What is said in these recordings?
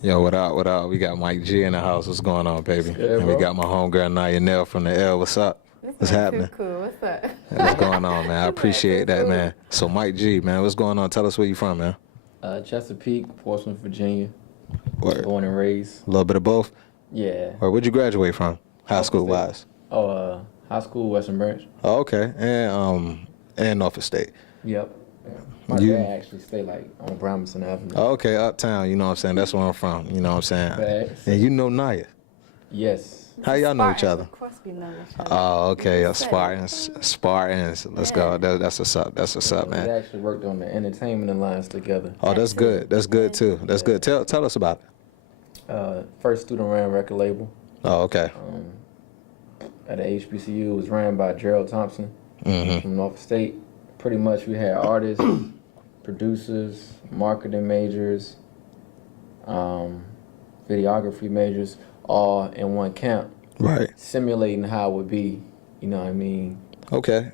Yo, what up, what up? We got Mike G in the house. What's going on, baby? Good, And we bro. got my homegirl Niyah from the L. What's up? This What's ain't too happening? cool. What's up? What's going on, man? I This ain't appreciate too that, cool. man. So Mike G, man, what's going on? Tell us where you from, man. Chesapeake, Portsmouth, Virginia. Word. Born and raised. A little bit of both? Yeah. Or where'd you graduate from? High school wise? Oh, high school, Western Branch. Oh, okay. And Norfolk State. Yep. My You- dad actually stay like on Bromison Avenue. Oh, okay, uptown, you know what I'm saying? That's where I'm from, you know what I'm saying? Facts. And you know Niyah. Yes. How y'all know each other? Of course we know each other. Oh, okay, Just say. Spartans. Let's go. That's what's up. That's what's up, We man. actually worked on the entertainment alliance together. Oh, that's good. That's good too. That's good. Tell us about it. First student ran record label Oh, okay. at the HBCU. It was ran by Gerald Thompson from Norfolk State. Pretty much we had artists, producers, marketing majors, videography majors, all in one camp, Right. simulating how it would be, you know what I mean, Okay.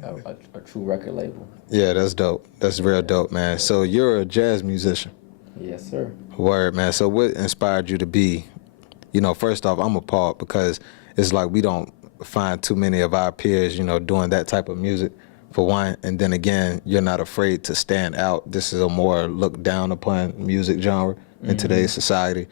a true record label. Yeah, that's dope. That's real dope, man. So you're a jazz musician. Yes, sir. Word, man. So what inspired you to be, first off, I'm appalled because it's like we don't find too many of our peers, doing that type of music, for one. And then again, you're not afraid to stand out. This is a more looked down upon music genre in today's society.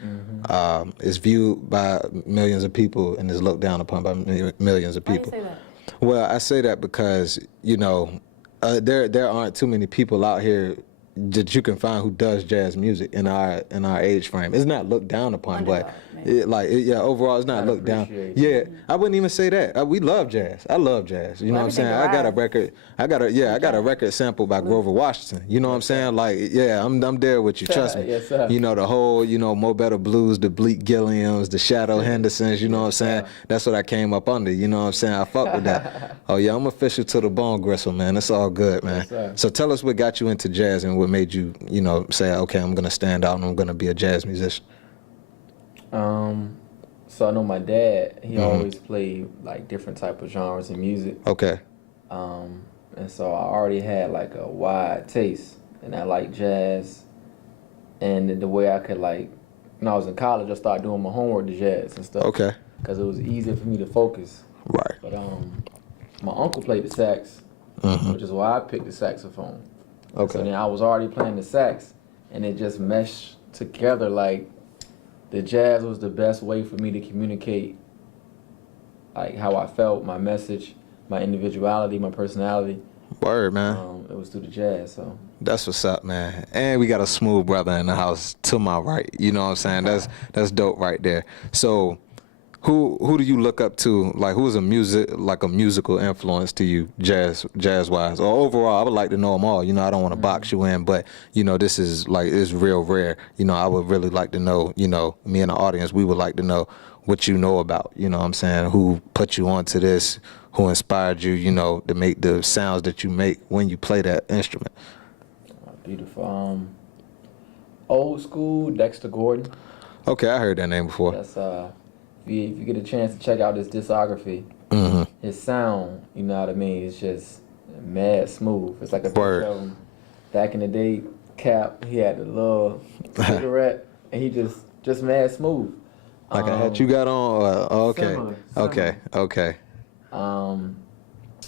It's viewed by millions of people and is looked down upon by millions of Why do you people. say that? Well, I say that because, there aren't too many people out here that you can find who does jazz music in our age frame. It's not looked down upon, but overall it's not looked down. appreciated. Yeah, I wouldn't even say that. We love jazz. I love jazz. You know what I'm everything saying? I got a derives. record. I got a record sample by Grover Washington. You know what I'm saying? Like, yeah, I'm there with you. Trust me. Yes, sir. The whole, Mo Better Blues, the Bleak Gilliams, the Shadow Hendersons. You know what I'm saying? That's what I came up under. You know what I'm saying? I fuck with that. Oh yeah, I'm official to the bone gristle, man. It's all good, man. Yes, sir. So tell us what got you into jazz and what made you, say, okay, I'm gonna stand out and I'm gonna be a jazz musician. So I know my dad, he always played like different type of genres of music. Okay. And so I already had like a wide taste, and I like jazz. And the way I could when I was in college, I started doing my homework to jazz and stuff. Okay. Because it was easier for me to focus. Right. But my uncle played the sax, which is why I picked the saxophone. Okay. So then I was already playing the sax, and it just meshed together like the jazz was the best way for me to communicate like how I felt, my message, my individuality, my personality. Word, man. It was through the jazz, so. That's what's up, man. And we got a smooth brother in the house to my right. You know what I'm saying? That's dope right there. So who do you look up to? Like, who's a musical influence to you, jazz wise, or overall? I would like to know them all. I don't want to box you in, but this is it's real rare. I would really like to know. Me and the audience, we would like to know what you know about. You know what I'm saying? Who put you onto this? Who inspired you? To make the sounds that you make when you play that instrument. Beautiful. Old school, Dexter Gordon. Okay, I heard that name before. That's if you get a chance to check out his discography, his sound, you know what I mean, it's just mad smooth. It's like a picture of him back in the day. Cap, he had the little cigarette, and he just mad smooth. Like a hat you got on? Okay. Similar. Okay.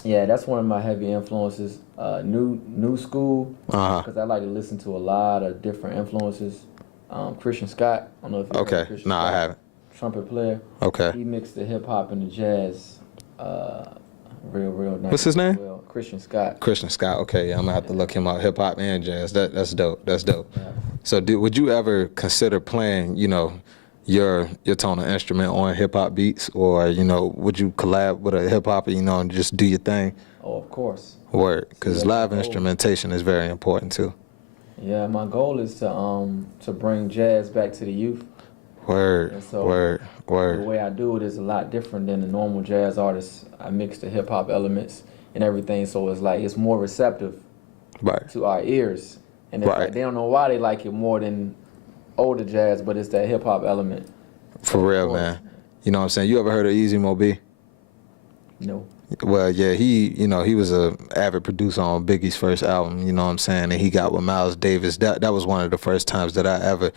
Yeah, that's one of my heavy influences. New school, because I like to listen to a lot of different influences. Christian Scott, I don't know if you heard of Christian No, Scott. I haven't. Trumpet player. Okay. He mixed the hip hop and the jazz, real nice. What's his name? Well, Christian Scott. Christian Scott. Okay, yeah, I'm gonna have to look him up. Hip hop and jazz. That's dope. That's dope. Yeah. So, would you ever consider playing, your tonal instrument on hip hop beats, or would you collab with a hip hopper, and just do your thing? Oh, of course. Word, because Yeah, live my goal. instrumentation is very important too. Yeah, my goal is to bring jazz back to the youth. Word, And so word. The way I do it is a lot different than the normal jazz artist. I mix the hip hop elements and everything, so it's more receptive Right. to our ears. And it's Right. they don't know why they like it more than older jazz, but it's that hip hop element. For real, man. You know what I'm saying? You ever heard of Easy Mo B? No. Well, yeah, he was a avid producer on Biggie's first album, you know what I'm saying? And he got with Miles Davis. That was one of the first times that I ever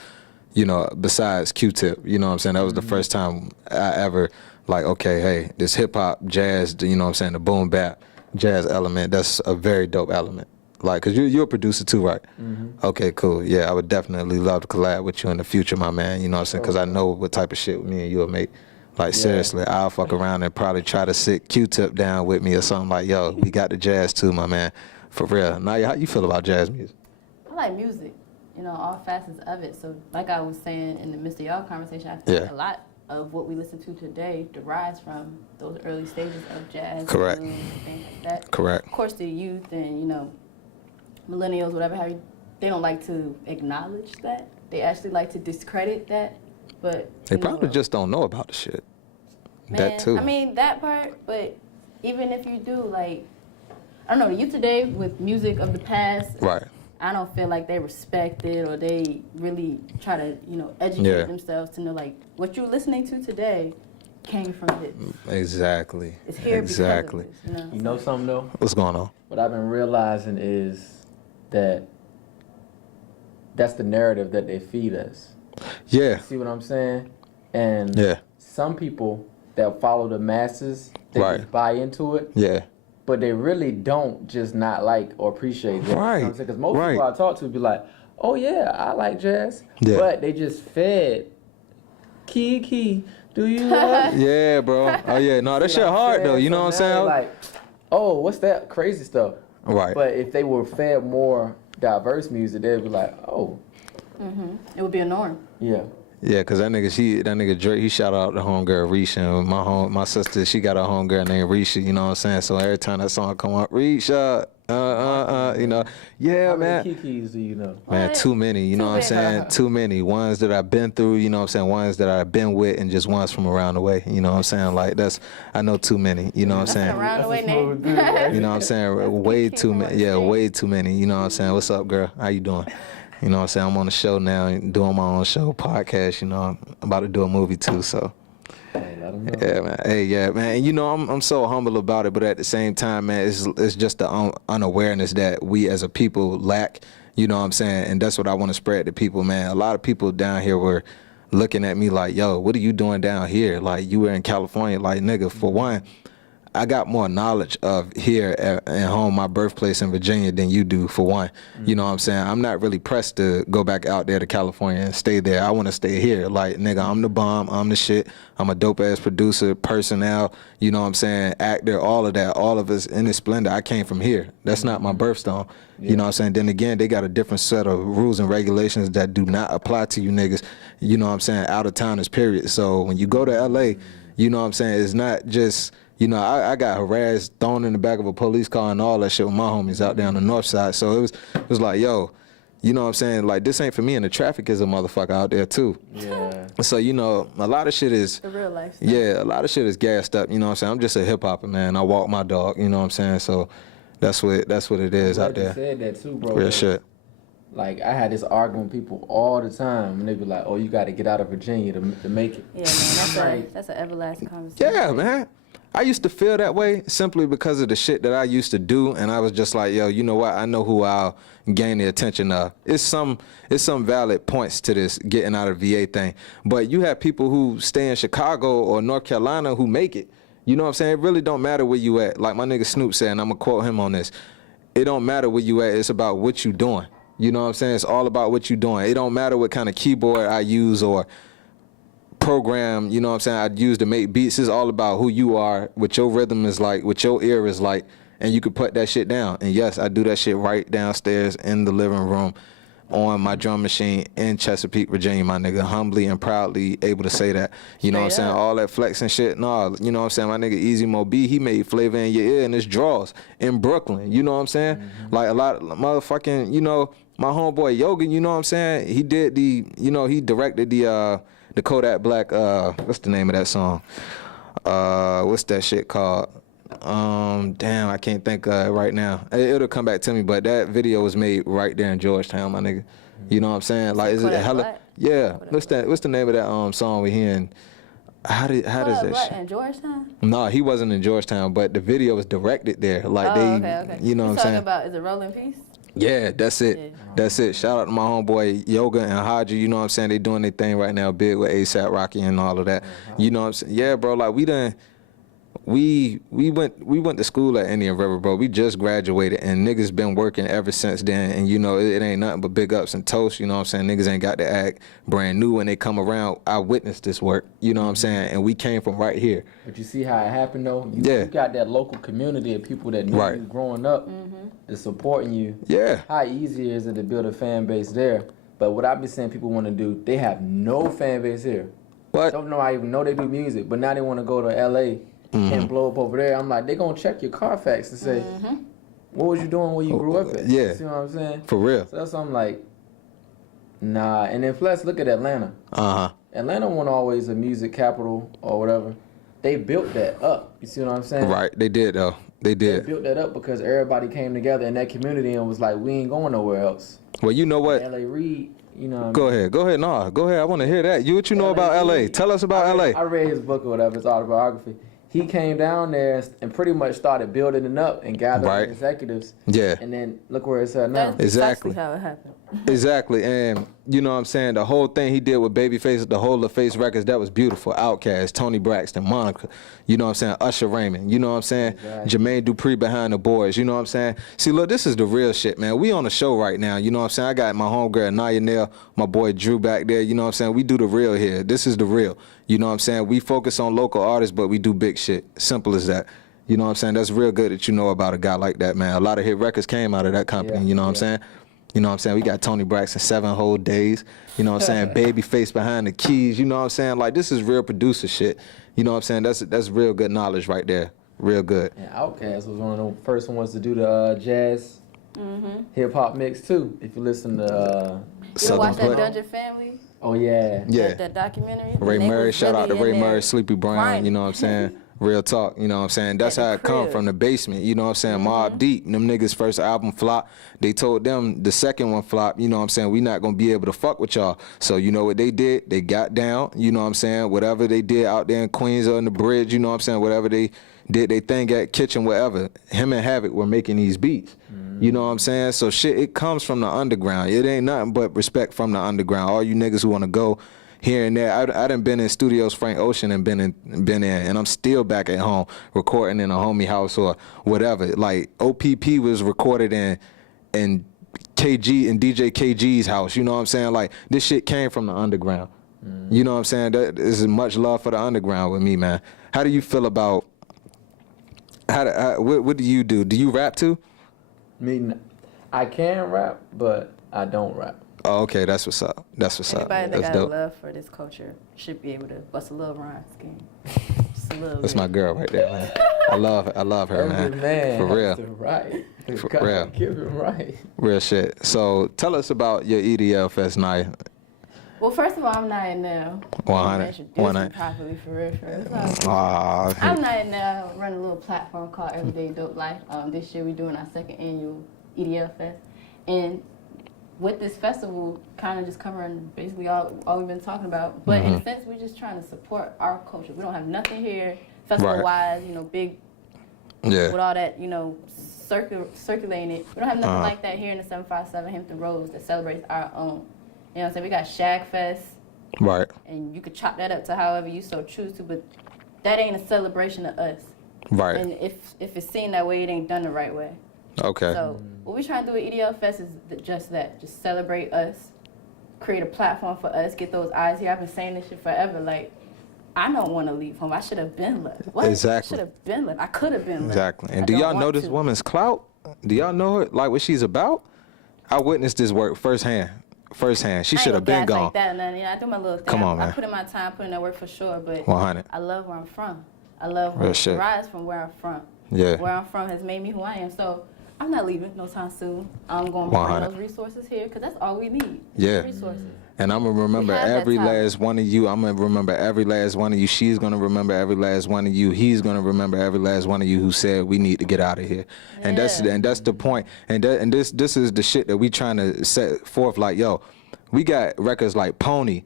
you know, besides Q-Tip. You know what I'm saying? That was the first time I ever, like, okay, hey, this hip-hop, jazz, you know what I'm saying, the boom bap, jazz element, that's a very dope element. Like, because you're a producer too, right? Okay, cool. Yeah, I would definitely love to collab with you in the future, my man. You know what I'm saying? Because I know what type of shit me and you will make. Like, seriously, I'll fuck around and probably try to sit Q-Tip down with me or something like, yo, we got the jazz too, my man. For real. Niyah, how you feel about jazz music? I like music, you know, all facets of it. So, like I was saying in the midst of y'all conversation, I think a lot of what we listen to today derives from those early stages of jazz, Correct, blues, and things like that. correct. Of course, the youth and, you know, millennials, whatever have you, they don't like to acknowledge that. They actually like to discredit that. But They probably just don't know about the shit. man, That too. I mean, that part, but even if you do, like, I don't know, the youth today with music of the past, Right. I don't feel like they respect it or they really try to, you know, educate themselves to know, like, what you're listening to today came from this. Exactly. It's here exactly. because of this, You know something though? What's going on? What I've been realizing is that that's the narrative that they feed us. Yeah. See what I'm saying? And Yeah. some people that follow the masses, they just buy into it, Yeah. but they really don't just not like or appreciate it. Right. You know what I'm saying? Because most people I talk to be like, oh yeah, I like jazz. Yeah. But they just fed Key, do you love? Yeah, bro. Oh yeah. No, that shit hard though. You know what I'm saying? Like, oh, what's that crazy stuff? Right. But if they were fed more diverse music, they'd be like, oh, It would be a norm. yeah. Yeah, cause that nigga Drake, he shout out the homegirl Risha, and my sister, she got a homegirl named Risha. You know what I'm saying? So every time that song come up, Risha, you know, yeah, How man. many Kikis do you know? Man, too many, you know what I'm saying? Too many. Ones that I've been through, you know what I'm saying? Ones that I've been with, and just ones from around the way, you know what I'm saying? Like, I know too many, you know what I'm saying? Around the way, smooth Nate. dude, right? You know what I'm saying? Way too many. Yeah, way too many. You know what I'm saying? What's up, girl? How you doing? You know what I'm saying? I'm on the show now, doing my own show, podcast, you know. I'm about to do a movie too, so. Hey, let 'em know. Yeah, man. Hey, yeah, man. And you know, I'm so humble about it, but at the same time, man, it's just the unawareness that we as a people lack. You know what I'm saying? And that's what I want to spread to people, man. A lot of people down here were looking at me like, yo, what are you doing down here? Like, you were in California. Like, nigga, for one, I got more knowledge of here at home, my birthplace in Virginia, than you do, for one. You know what I'm saying? I'm not really pressed to go back out there to California and stay there. I want to stay here. Like, nigga, I'm the bomb. I'm the shit. I'm a dope-ass producer, personnel, you know what I'm saying, actor, all of that. All of us in this splendor. I came from here. That's not my birthstone. You know what I'm saying? Then again, they got a different set of rules and regulations that do not apply to you niggas, you know what I'm saying, out of towners, period. So when you go to L.A., you know what I'm saying, it's not just... You know, I got harassed, thrown in the back of a police car and all that shit with my homies out there on the north side. So it was like, yo, you know what I'm saying? Like, this ain't for me, and the traffic is a motherfucker out there too. Yeah. So, you know, a lot of shit is... The real life stuff. Yeah, a lot of shit is gassed up, you know what I'm saying? I'm just a hip-hopper, man. I walk my dog, you know what I'm saying? So that's what it is out You there. said that too, bro. Real shit. Like, I had this argument with people all the time, and they be like, oh, you got to get out of Virginia to make it. Yeah, man, that's an everlasting conversation. Yeah, man. I used to feel that way simply because of the shit that I used to do, and I was just like, yo, you know what? I know who I'll gain the attention of. It's some valid points to this getting out of VA thing, but you have people who stay in Chicago or North Carolina who make it. You know what I'm saying? It really don't matter where you at. Like my nigga Snoop said, and I'm gonna quote him on this. It don't matter where you at. It's about what you doing. You know what I'm saying? It's all about what you doing. It don't matter what kind of keyboard I use or program, you know what I'm saying, I'd use to make beats. It's all about who you are, what your rhythm is like, what your ear is like, and you can put that shit down. And yes, I do that shit right downstairs in the living room on my drum machine in Chesapeake, Virginia, my nigga. Humbly and proudly able to say that. You know what I'm saying? All that flex and shit. No, you know what I'm saying? My nigga Easy Mo B, he made Flavor in Your Ear in his drawers in Brooklyn. You know what I'm saying? Like a lot of motherfucking, you know, my homeboy Yoga, you know what I'm saying? He did he directed the Kodak Black, what's the name of that song? What's that shit called? Damn, I can't think of it right now. It'll come back to me, but that video was made right there in Georgetown, my nigga. You know what I'm saying? Like, is it hella? Black? Yeah. What's the name of that song we hearing? How does that shit? In Georgetown? No, he wasn't in Georgetown, but the video was directed there. Like Okay. you know what I'm saying? Talking about, is it Rolling Peace? Yeah, that's it. Yeah. That's it. Shout out to my homeboy Yoga and Haji. You know what I'm saying? They doing their thing right now, big with ASAP Rocky and all of that. You know what I'm saying? Yeah, bro. Like we went to school at Indian River, bro. We just graduated, and niggas been working ever since then. And you know, it ain't nothing but big ups and toast. You know what I'm saying? Niggas ain't got to act brand new when they come around. I witnessed this work. You know what I'm saying? And we came from right here. But you see how it happened though. You got that local community of people that knew you growing up, that's supporting you. Yeah. How easy is it to build a fan base there? But what I've been saying people want to do, they have no fan base here. What? Don't know. I even know they do music, but now they want to go to LA. And blow up over there. I'm like, they gonna check your Carfax and say, what was you doing when you grew up at? Yeah. You see what I'm saying? For real. So that's why I'm like, nah. And then plus, look at Atlanta. Atlanta wasn't always a music capital or whatever. They built that up. You see what I'm saying? Right. They did though. They did. They built that up because everybody came together in that community and was like, we ain't going nowhere else. Well, you know what? L.A. Reid, you know what Go ahead. Nah, go ahead. I want to hear that. What you know about L.A.? Tell us about L.A. I read his book or whatever, his autobiography. He came down there and pretty much started building it up and gathering executives. Yeah. And then look where it's at now. That's Exactly. how it happened. Exactly. And you know what I'm saying? The whole thing he did with Babyface, the whole of Face Records, that was beautiful. Outkast, Tony Braxton, Monica, you know what I'm saying? Usher Raymond, you know what I'm saying? Exactly. Jermaine Dupri behind the boards, you know what I'm saying? See, look, this is the real shit, man. We on a show right now, you know what I'm saying? I got my homegirl, Niyah, my boy Drew back there, you know what I'm saying? We do the real here. This is the real. You know what I'm saying? We focus on local artists, but we do big shit. Simple as that. You know what I'm saying? That's real good that you know about a guy like that, man. A lot of hit records came out of that company, you know what I'm saying? You know what I'm saying? We got Tony Braxton, 7 whole days. You know what I'm saying? Babyface behind the keys. You know what I'm saying? Like, this is real producer shit. You know what I'm saying? That's real good knowledge right there. Real good. And Outkast was one of the first ones to do the jazz hip hop mix too. If you listen to You watch that Dungeon Family? Oh yeah. Yeah. That documentary? Ray Murray, shout out to Ray Murray, Sleepy Brown, crying. you know what I'm saying? Real talk, you know what I'm saying? That's At the how it come crib. from the basement, you know what I'm saying? Mobb Deep, them niggas' first album flop. They told them the second one flop, you know what I'm saying? We not gonna be able to fuck with y'all. So you know what they did? They got down, you know what I'm saying? Whatever they did out there in Queens or in the bridge, you know what I'm saying? Whatever they did they thing at Kitchen, wherever. Him and Havoc were making these beats. You know what I'm saying? So shit, it comes from the underground. It ain't nothing but respect from the underground. All you niggas who wanna go here and there. I done been in studios, Frank Ocean, and been in, and I'm still back at home recording in a homie house or whatever. Like OPP was recorded in KG and DJ KG's house. You know what I'm saying? Like this shit came from the underground. You know what I'm saying? That is much love for the underground with me, man. How do you feel about? What do you do? Do you rap too? I can rap, but I don't rap. Oh, okay, that's what's up. That's what's up. Anybody that That's got dope. love for this culture should be able to bust a little rhyme scheme. Just a little That's bit. my girl right there, man. I love her, Every man For real. has to write. For Gotta real. Give him right. Real shit. So tell us about your EDL Fest night. Well, first of all, I'm Niyah now. 100. Introduce me 100. properly, for real. Aw, I'm Niyah now. Run a little platform called Everyday Dope Life. This year we're doing our second annual EDL Fest, and with this festival, kind of just covering basically all we've been talking about. But in a sense, we're just trying to support our culture. We don't have nothing here, festival-wise, big with all that, circulating it. We don't have nothing like that here in the 757 Hampton Roads that celebrates our own. You know what I'm saying? We got Shag Fest. Right. And you could chop that up to however you so choose to, but that ain't a celebration of us. Right. And if it's seen that way, it ain't done the right way. Okay. So what we trying to do with EDL Fest is just that. Just celebrate us, create a platform for us, get those eyes here. I've been saying this shit forever. Like, I don't want to leave home. I should have been left. What? Exactly. I should have been left. I could have been left. Exactly. And I do don't y'all know want this to. woman's clout? Do y'all know her, like what she's about? I witnessed this work firsthand. She should have been gone. Like that, and then, I do my little thing. Come on, man. I put in my time, put in that work for sure, but 100. I love where I'm from. I love Real where shit. I rise from where I'm from. Yeah. Where I'm from has made me who I am. So I'm not leaving no time soon. I'm going to 100. bring those resources here because that's all we need. Yeah. Resources. And I'm going to remember We have that every talent. last one of you. I'm going to remember every last one of you. She's going to remember every last one of you. He's going to remember every last one of you who said we need to get out of here. And that's the point. And this is the shit that we trying to set forth. Like, yo, we got records like Pony,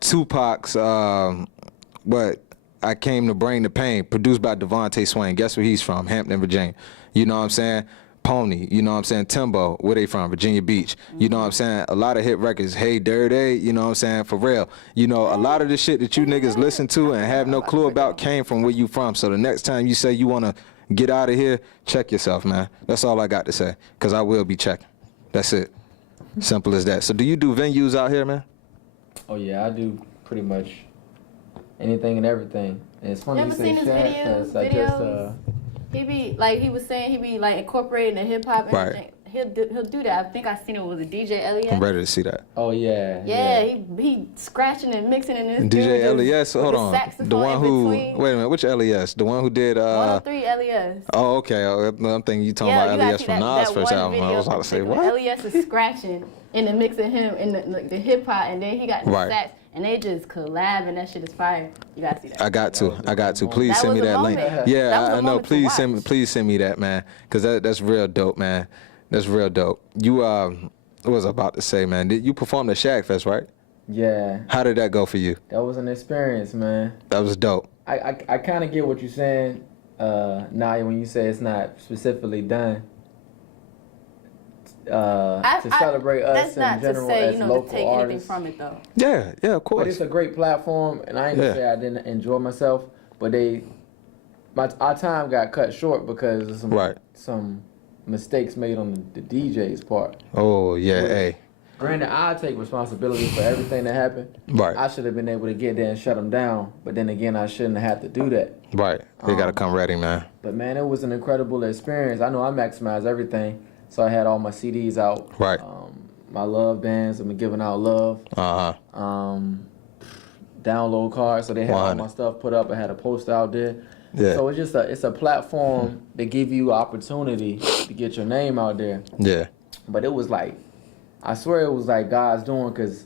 Tupac's, but I Came to Bring the Pain, produced by Devontae Swain. Guess where he's from? Hampton, Virginia. You know what I'm saying? Pony, you know what I'm saying? Timbo, where they from? Virginia Beach. You know what I'm saying? A lot of hit records. Hey Dirty, you know what I'm saying? For real. You know, a lot of the shit that you niggas listen to and have no clue about came from where you from. So the next time you say you want to get out of here, check yourself, man. That's all I got to say. Because I will be checking. That's it. Simple as that. So do you do venues out here, man? Oh, yeah, I do pretty much anything and everything. And it's funny You you ever say seen his Shaq, 'cause I just, He be like, he was saying, he be like incorporating the hip hop and Right. everything. He'll do that. I think I seen it with a DJ Elliott. I'm ready to see that. oh, yeah. Yeah, he scratching and mixing in his DJ LES, hold on. The one who, between. wait a minute, which LES? The one who did, 103 LES. oh, okay. I'm thinking you talking Yeah, about you gotta LES see from that Nas' first one album. I video was about to say, in what? LES is scratching and then mixing him in the hip hop, and then he got the Right. sax, and they just collab, and that shit is fire. You gotta see that. I got to. Please That send me was a that link. moment. That was Yeah, a I know. moment to watch. Please send me that, man, because that's real dope, man. That's real dope. You what was I about to say, man? Did you perform at Shaq Fest, right? Yeah, How did that go for you? that was an experience, man. That was dope. I kind of get what you're saying, Niyah, when you say it's not specifically done to celebrate us That's in not general to say, as you know, to local take anything artists. from it though. Yeah, of But course. it's a great platform, and I ain't gonna Yeah. say I didn't enjoy myself, but our time got cut short because of Right. some mistakes made on the DJ's part. Oh yeah, Which- hey, Granted, I take responsibility for everything that happened. right, I should have been able to get there and shut them down, but then again, I shouldn't have had to do that. right. They gotta come ready, man. But man, it was an incredible experience. I know I maximized everything, so I had all my CDs out. Right. My love bands, I've been giving out love. Download cards, so they had all 100. my stuff put up. I had a poster out there. Yeah. So it's a platform that give you opportunity to get your name out there. Yeah. But it was like, I swear it was like God's doing, because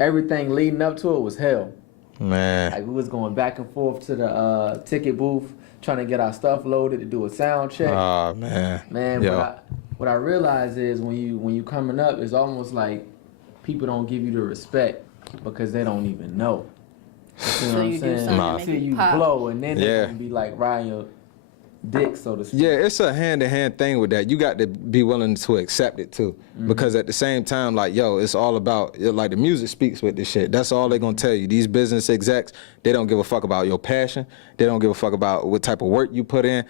everything leading up to it was hell. Man. Like we was going back and forth to the ticket booth, trying to get our stuff loaded to do a sound check. Oh man. Man, Yo. what I realize is when you coming up, it's almost like people don't give you the respect because they don't even know. You know So what I'm you do saying? something Nah. to make Until it you pop. blow, and then Yeah. they're gonna be like riding your dick, so to speak. Yeah, it's a hand-to-hand thing with that. You got to be willing to accept it too, because at the same time, like, yo, it's all about, like, the music speaks with this shit. That's all they're gonna tell you. These business execs, they don't give a fuck about your passion. They don't give a fuck about what type of work you put in.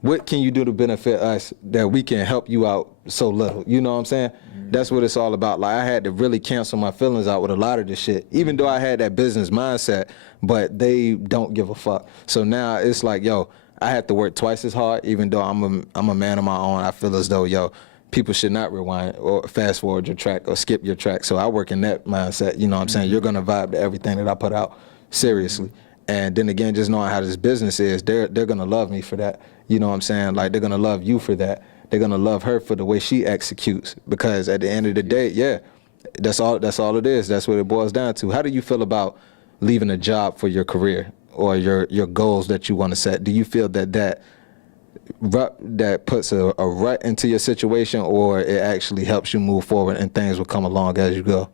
What can you do to benefit us that we can help you out so little? You know what I'm saying? That's what it's all about. Like, I had to really cancel my feelings out with a lot of this shit, even though I had that business mindset, but they don't give a fuck. So now it's like, yo, I have to work twice as hard, even though I'm a man of my own. I feel as though, yo, people should not rewind or fast forward your track or skip your track. So I work in that mindset. You know what I'm saying? You're gonna vibe to everything that I put out, seriously. And then again, just knowing how this business is, they're gonna love me for that. You know what I'm saying? Like, they're gonna love you for that. They're gonna love her for the way she executes. Because at the end of the day, yeah, that's all it is. That's what it boils down to. How do you feel about leaving a job for your career or your goals that you want to set? Do you feel that puts a rut into your situation, or it actually helps you move forward and things will come along as you go?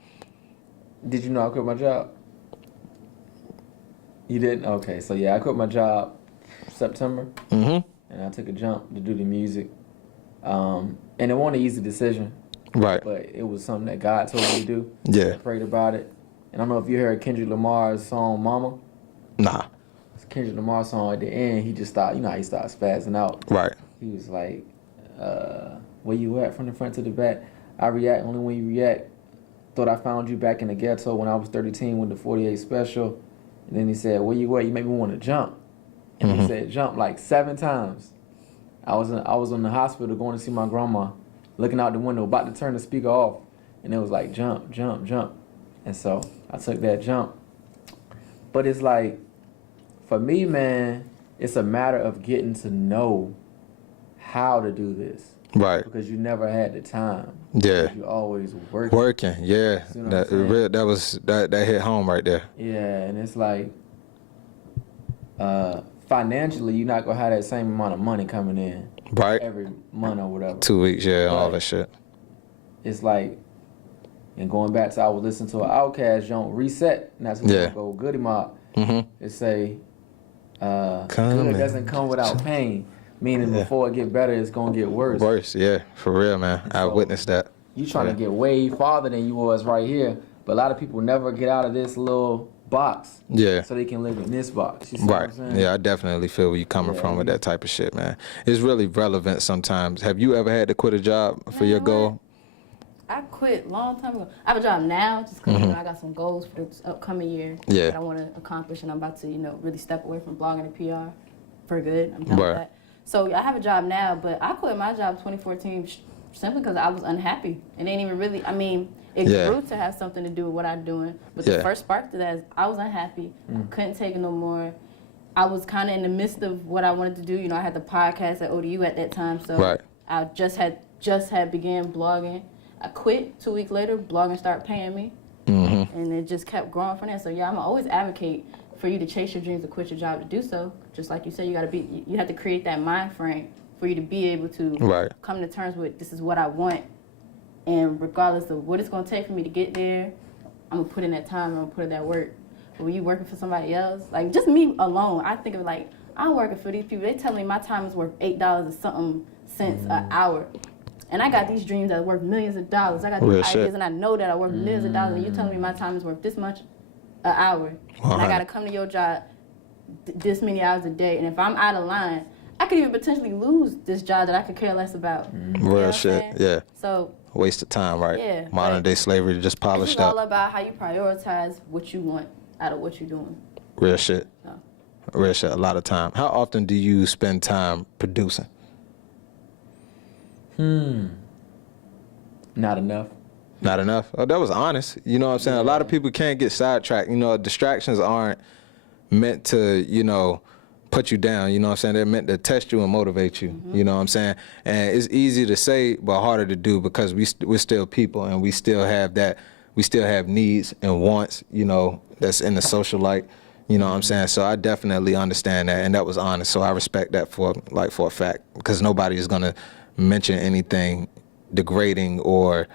Did you know I quit my job? You didn't? Okay, so yeah, I quit my job September, and I took a jump to do the music. And it wasn't an easy decision, Right. but it was something that God told me to do. Yeah. I prayed about it. And I don't know if you heard Kendrick Lamar's song Mama. Nah. It's Kendrick Lamar's song. At the end, he just started, you know how he starts spazzing out. Right. He was like, where you at, from the front to the back? I react only when you react. Thought I found you back in the ghetto when I was 13 with the 48 special. And then he said, where you at? You made me want to jump. And he said jump like 7 times. I was in the hospital going to see my grandma, looking out the window, about to turn the speaker off. And it was like jump, jump, jump. And so I took that jump. But it's like, for me, man, it's a matter of getting to know how to do this. Right. Because you never had the time. Yeah. You always working. Working. Yeah. See what I'm saying? That hit home right there. Yeah, and it's like, financially, you're not gonna have that same amount of money coming in Right. every month or whatever. 2 weeks. Yeah. All Right. that shit. It's like, and going back to, I was listening to an Outkast joint, Reset, and that's Yeah. go Goody Mob. Mm-hmm. It say, Come good in. doesn't come without pain. Meaning before it get better, it's gonna get worse. Worse, yeah, for real, man. I witnessed that. You trying to get way farther than you was right here, but a lot of people never get out of this little box. Yeah. So they can live in this box. You see what I'm saying? Yeah, I definitely feel where you coming from with that type of shit, man. It's really relevant sometimes. Have you ever had to quit a job for your goal? I quit a long time ago. I have a job now just because I got some goals for this upcoming year that I want to accomplish, and I'm about to, really step away from blogging and PR for good. I'm done with that. So I have a job now, but I quit my job 2014 simply because I was unhappy. It ain't even really, it grew to have something to do with what I'm doing. But the first spark to that is I was unhappy. Couldn't take it no more. I was kind of in the midst of what I wanted to do. I had the podcast at ODU at that time, so I just had began blogging. I quit 2 weeks later. Blogging started paying me, and it just kept growing from there. So I'm always advocate for you to chase your dreams and quit your job to do so. Just like you said, you have to create that mind frame for you to be able to come to terms with this is what I want, and regardless of what it's gonna take for me to get there, I'm gonna put in that time. I'm gonna put in that work. But when you working for somebody else, like just me alone, I think of like I'm working for these people. They tell me my time is worth $8 and something cents an hour. And I got these dreams that are worth millions of dollars. I got these ideas, and I know that are worth millions of dollars. And you're telling me my time is worth this much an hour, and I got to come to your job this many hours a day. And if I'm out of line, I could even potentially lose this job that I could care less about. Real shit, yeah. So waste of time, right? Yeah. Modern day slavery just polished it's up. all about how you prioritize what you want out of what you're doing. Real shit. So. Real shit. A lot of time. How often do you spend time producing? Not enough. Not enough? Oh, that was honest. You know what I'm saying? A lot of people can't get sidetracked. Distractions aren't meant to, put you down. You know what I'm saying? They're meant to test you and motivate you. You know what I'm saying? And it's easy to say, but harder to do because we're still people and we still have that. We still have needs and wants, that's in the social light. You know what I'm saying? So I definitely understand that, and that was honest. So I respect that for a fact, because nobody is gonna mention anything degrading or,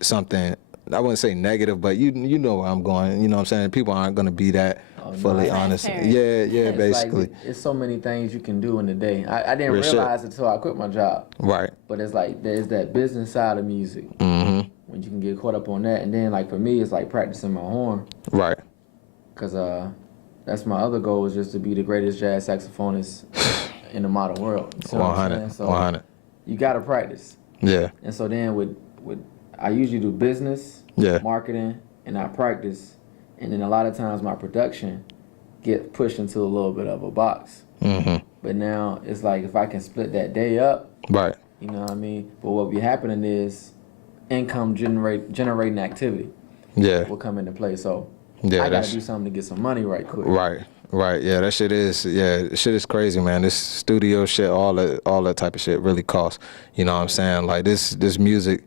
something, I wouldn't say negative, but you know where I'm going. You know what I'm saying? People aren't gonna be that fully honest. Yeah, basically. It's so many things you can do in the day. I didn't realize it until I quit my job. Right. But it's like there's that business side of music. When you can get caught up on that, and then for me, it's like practicing my horn. Right. Cause that's my other goal, is just to be the greatest jazz saxophonist in the modern world. So 100. So 100. You gotta practice. Yeah. And so then with I usually do business, marketing, and I practice, and then a lot of times my production get pushed into a little bit of a box. But now it's like if I can split that day up, right? You know what I mean? But what be happening is income generating activity. Yeah. Will come into play. So I gotta do something to get some money right quick. Right. Yeah, that shit is crazy, man. This studio shit, all that type of shit really costs. You know what I'm saying? Like this music,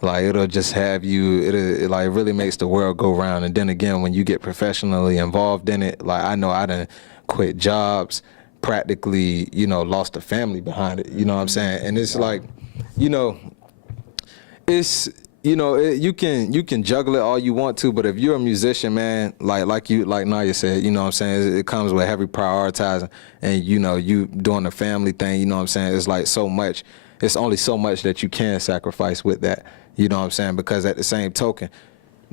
like it'll just have you. It really makes the world go round. And then again, when you get professionally involved in it, like I know I done quit jobs, practically, lost a family behind it. You know what I'm saying? And it's like, it's. You can juggle it all you want to, but if you're a musician, man, like Niyah said, you know what I'm saying, it comes with heavy prioritizing, and you doing the family thing, you know what I'm saying, it's like so much, it's only so much that you can sacrifice with that, you know what I'm saying, because at the same token,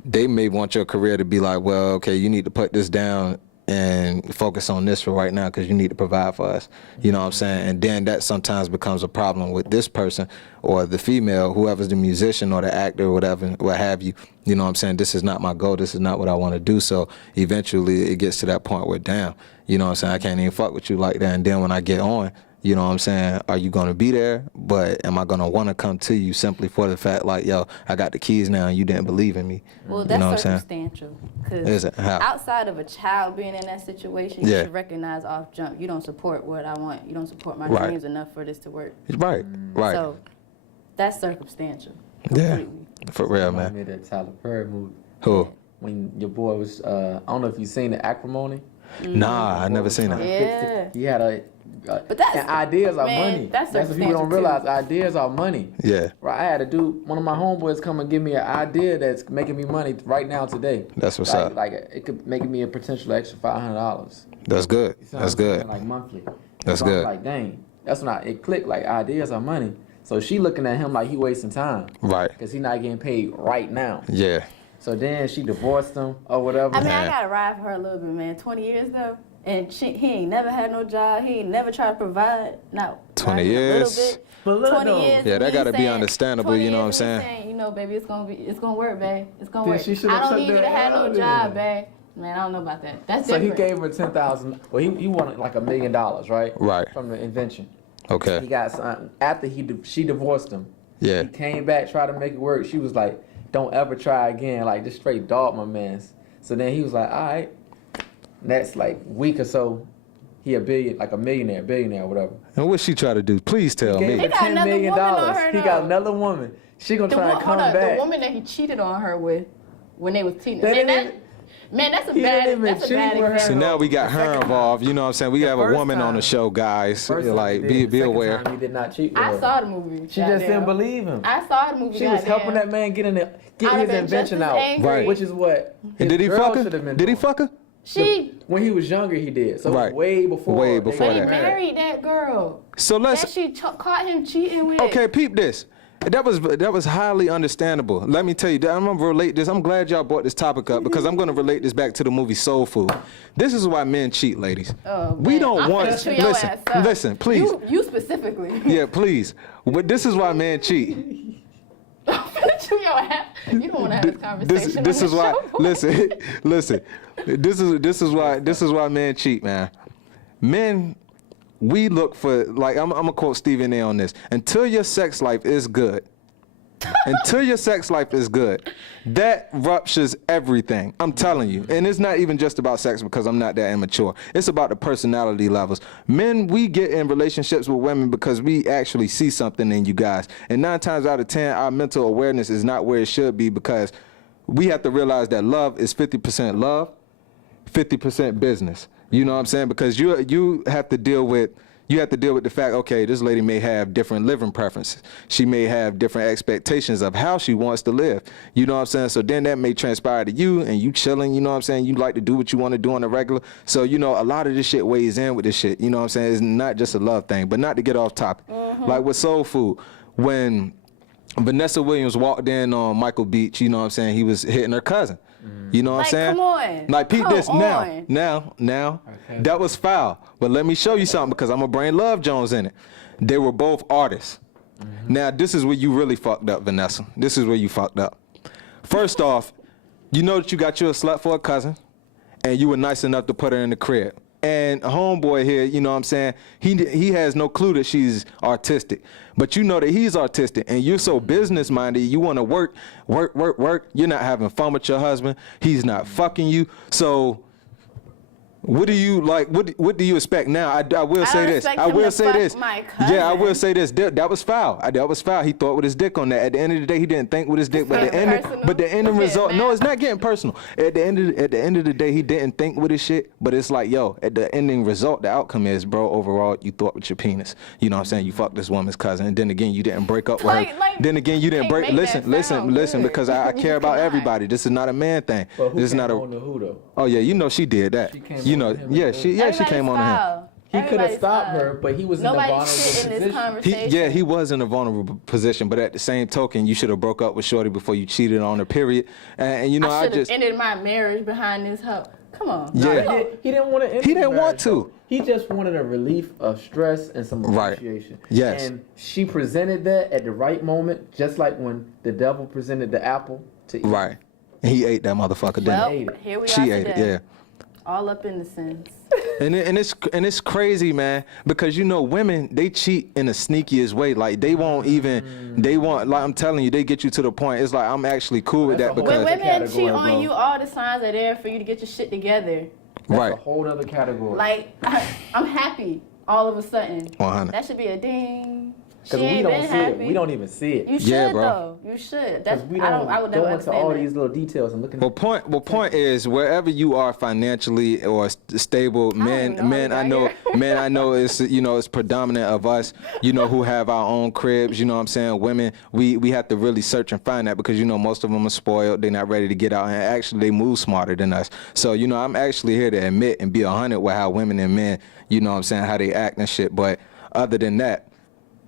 they may want your career to be like, well, okay, you need to put this down and focus on this for right now because you need to provide for us. You know what I'm saying? And then that sometimes becomes a problem with this person or the female, whoever's the musician or the actor or whatever, what have you. You know what I'm saying? This is not my goal. This is not what I want to do. So eventually it gets to that point where, damn, you know what I'm saying? I can't even fuck with you like that. And then when I get on, you know what I'm saying? Are you going to be there? But am I going to want to come to you simply for the fact like, yo, I got the keys now and you didn't believe in me? Well, that's, you know circumstantial. Because outside of a child being in that situation, you should recognize off jump, you don't support what I want. You don't support my dreams enough for this to work. Right. So that's circumstantial. Yeah. For real, man. Made that Tyler Perry movie. Who? When your boy was, I don't know if you've seen the Acrimony. Nah, I never seen that. Yeah. He had a. But that's, and ideas are money. That's what people don't realize. Ideas are money. Yeah. Right. I had a dude, one of my homeboys, come and give me an idea that's making me money right now today. That's what's up. Like it could make me a potential extra $500. That's good. That's good. Like monthly. That's So I'm good. like, dang. That's when it clicked. Like, ideas are money. So she looking at him like he wasting time. Right. Because he not getting paid right now. Yeah. So then she divorced him or whatever. I mean, I Man. gotta ride for her a little bit, man. 20 years though, and he ain't never had no job. He ain't never tried to provide. Not 20 not even years. A little bit. But look 20 though. years. Yeah, that we gotta be saying- understandable, 20 you know what I'm years we saying? You know, baby, it's gonna work, babe. It's gonna Then work. she should've I don't took need you to that have no out job, then. babe. Man, I don't know about that. That's So he different. gave her $10,000. Well, he wanted like $1 million, right? Right. From the invention. He Okay. got something after she divorced him. Yeah. He came back, tried to make it work. She was like, "Don't ever try again." Like, just straight dog my mans. So then he was like, "All right." Next like week or so, he a millionaire, whatever. And what she try to do? Please tell Gave me. her He got $10 another million. woman on her, He though. got another woman. She gonna try to come The back. woman that he cheated on her with when they was teaching. They Man, didn't that's a he bad. didn't even That's a cheat bad with her. example. So now we got The her second involved. You know what I'm saying? We The have a first woman on the time- show, guys. First time Like, he be did. The second aware. time he did not cheat with her. I saw the movie. She just didn't goddamn. believe him. I saw the movie. She was helping goddamn. that man get I'd his have been invention just as out, angry. Right. which is what. And did he his fuck girl should have her? been Did he doing. fuck her? She. When he was younger, he did. So it was Right. way before. Way they before got But he that. married that girl. So let's. That she caught him cheating with. Okay, peep this. That was highly understandable. Let me tell you, I'm gonna relate this. I'm glad y'all brought this topic up because I'm gonna relate this back to the movie Soul Food. This is why men cheat, ladies. Oh, We man, don't I'm want. finna chew your Listen, ass up. listen, please. You specifically. Yeah, please. But this is why men cheat. I'm finna chew your ass. You don't want to have this conversation. This on is the why. show. Listen. This is why men cheat, man. Men, we look for, like, I'm gonna quote Stephen A. on this. Until your sex life is good. Until your sex life is good, that ruptures everything. I'm telling you. And it's not even just about sex because I'm not that immature. It's about the personality levels. Men, we get in relationships with women because we actually see something in you guys. And 9 times out of 10, our mental awareness is not where it should be because we have to realize that love is 50% love, 50% business. You know what I'm saying? Because you have to deal with the fact, okay, this lady may have different living preferences. She may have different expectations of how she wants to live. You know what I'm saying? So then that may transpire to you and you chilling, you know what I'm saying? You like to do what you want to do on a regular. So, you know, a lot of this shit weighs in with this shit. You know what I'm saying? It's not just a love thing, but not to get off topic. Like with Soul Food, when Vanessa Williams walked in on Michael Beach, you know what I'm saying? He was hitting her cousin. You know what I'm Like, saying? come on. Like, peep Come this on. now. That was foul. But let me show you something because I'm going to bring Love Jones in it. They were both artists. Now, this is where you really fucked up, Vanessa. This is where you fucked up. First off, you know that you got you a slut for a cousin, and you were nice enough to put her in the crib. And a homeboy here, you know what I'm saying, he has no clue that she's artistic. But you know that he's artistic, and you're so business-minded, you want to work. You're not having fun with your husband. He's not fucking you. So what do you like? What do you expect now? I will say this. expect I him will to say fuck this. my Yeah, I will cousin. say this. That was foul. That was foul. He thought with his dick on that. At the end of the day, he didn't think with his dick. But the getting end, personal. but the end It's result. getting No, mad. it's not getting personal. At the end of the day, he didn't think with his shit. But it's like, yo, at the ending result, the outcome is, bro. Overall, you thought with your penis. You know what I'm saying? You fucked this woman's cousin, and then again, you didn't break up with her. Like, Then again, you didn't can't break. make that sound Listen, good. because I care about Come on. everybody. This is not a man thing. But who This is came not a. on to who though? Oh yeah, you know she did that. She came You on know, to him yeah, and she Everybody's came on to him. foul. He could have Everybody's stopped foul. her, but he was in a Nobody vulnerable should in this position. conversation. He was in a vulnerable position, but at the same token, you should have broke up with Shorty before you cheated on her. Period. And you know, I I should have just ended my marriage behind this hoe. Come on. Yeah. Nah, he didn't want to. He didn't want to. He just wanted a relief of stress and some Right. appreciation. Yes. And she presented that at the right moment, just like when the devil presented the apple to Eve. right. He ate that motherfucker. Well, Didn't ate it. here we she are ate today. it? All up in the sins. Yeah. And it's crazy, man, because you know women, they cheat in the sneakiest way. Like they won't like I'm telling you, they get you to the point. It's like I'm actually cool with That's that a whole because When That's a women category, cheat on bro. you, all the signs are there for you to get your shit together. That's right. a whole other category. Like, I'm happy all of a sudden. 100. That should be a ding. Because She we ain't don't been see happy. it. We don't even see it. You should Yeah, bro. though. You should. That's We I would never go into understand all that. these little details and looking. Well, point is wherever you are financially or stable, even know how we got here. men I know is it's predominant of us, who have our own cribs. You know what I'm saying? Women, we have to really search and find that because most of them are spoiled. They're not ready to get out, and actually they move smarter than us. So I'm actually here to admit and be 100 with how women and men, how they act and shit. But other than that,